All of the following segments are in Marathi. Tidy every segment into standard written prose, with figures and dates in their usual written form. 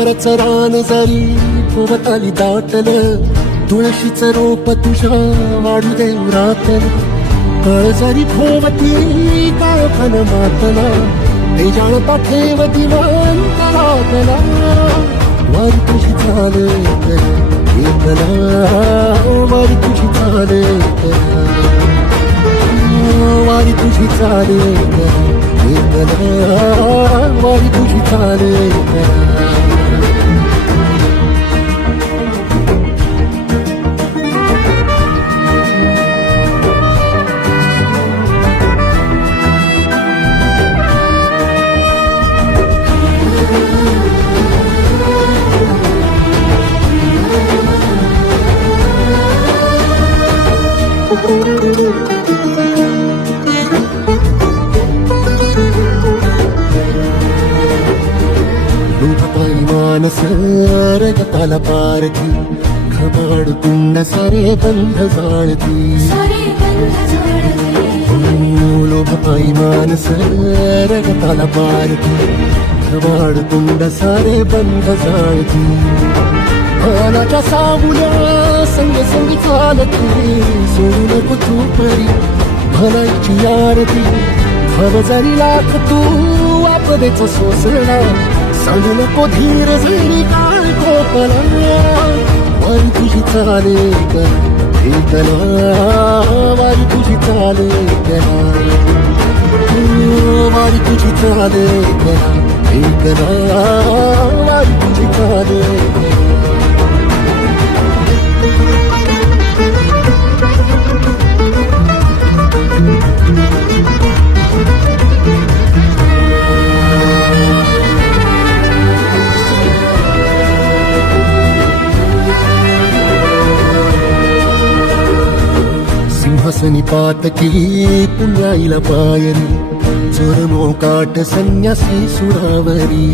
मोगऱ्याच रान जरी भोवताली दाटल, तुळशीच रोप तुझ्या वाढू दे रातल. कळ जरी भोवती काळखन मातला, ते जाणता ठेवती मांतला. वारी तुझी चाल एकला, वारी तुझी चाल वारी तुझी चाल एकला, वारी तुझी चाल मानस रगताला पारती, घबाड कुंड सारे बंध जाळती. लोभपाई मानस रगताला पारती, घबाड कुंड सारे बंध जाळती. भानाच्या सावल्या संग संग चालती, सोडू नको तू परी भलाईची आरती. भव जरी लाख तू आपदेच सोसला, सांगू नको धीर जरी काळ कोपला. वारी तुझी चाले एकला, वारी तुझी चाले एकला, वारी तुझी चाले एकला, वारी तुझी चाले. सिंहासनी पातकी पुण्याईला पायरी, चोर काट संन्यासी सुरावरी.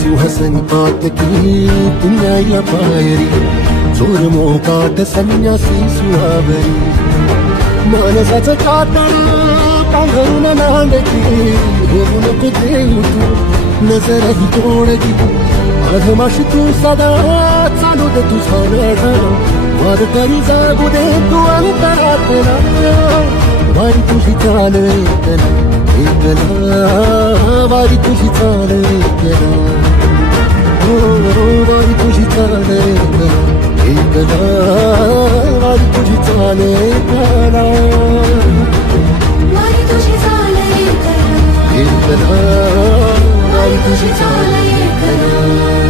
सिंहासनी पातकी पुण्याईला पायरी, चोर मोकाट संन्यासी सुरावरी. मानसाचं कातळ पांघरून नांदती, होऊ नको देऊ तू नजरही तोडती. अधमाशी तू सदा चालू दे तुझा लढा, वारकरी जागू दे तू अंतरातला. वारी तुझी चाल एकला, वारी तुझी चाल एकला, वारी तुझी चाल एकला, वारी तुझी चाल एकला, वारी तुझी चाल एकला, वारी तुझी चाल एकला.